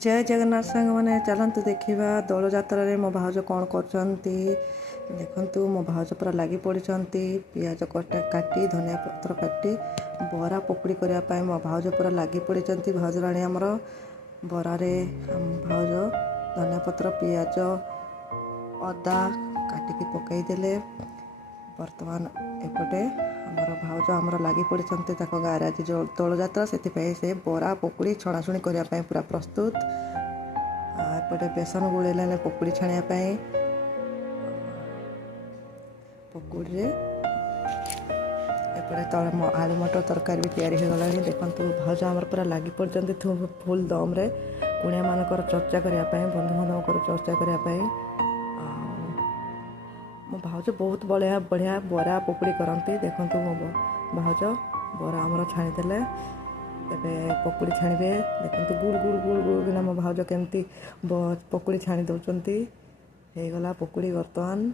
जय जगन्नाथ सांग मैंने चलतु देखा दोल जात्रा मो भाउज कौन कर देखु मो भाउज पूरा लगी पड़ी पियाज कटा काटी धनिया पत्र काटी बरा पकुड़ी करने मो भाउज पूरा लगी पड़ी भाउज राणी आमर बरारे भाउज धनिया पत्र पियाज अदा काटिकी पकईदे बर्तमान एपटे आमर भाउज आमर लगी पड़ी गाँव आज जो दोल जात्रा से बरा पकुड़ी छणाछुणी करने पूरा प्रस्तुत एपटे बेसन गुड़े पकुड़ी छाणियापी पकुड़ी एपटे तले आलू मटर तरकारी भी तैयारी हो गलानी देखंतु भाउज आमर पूरा लगी पड़ते फुल दम रे कुणिया मानकर चर्चा करने बंधु बांधव चर्चा करने मो भाउज बहुत बढ़िया बढ़िया बरा पकुड़ी करती देखंतु मो भाउज बरा आमर छाणीदे एबे पकुड़ी छाणीबे देखंतु गुड़ गुड़ गुड़ गुड़ किना मो भाउज केमती पकुड़ी छाणी दउचंती हे गला पकुड़ी बर्तमान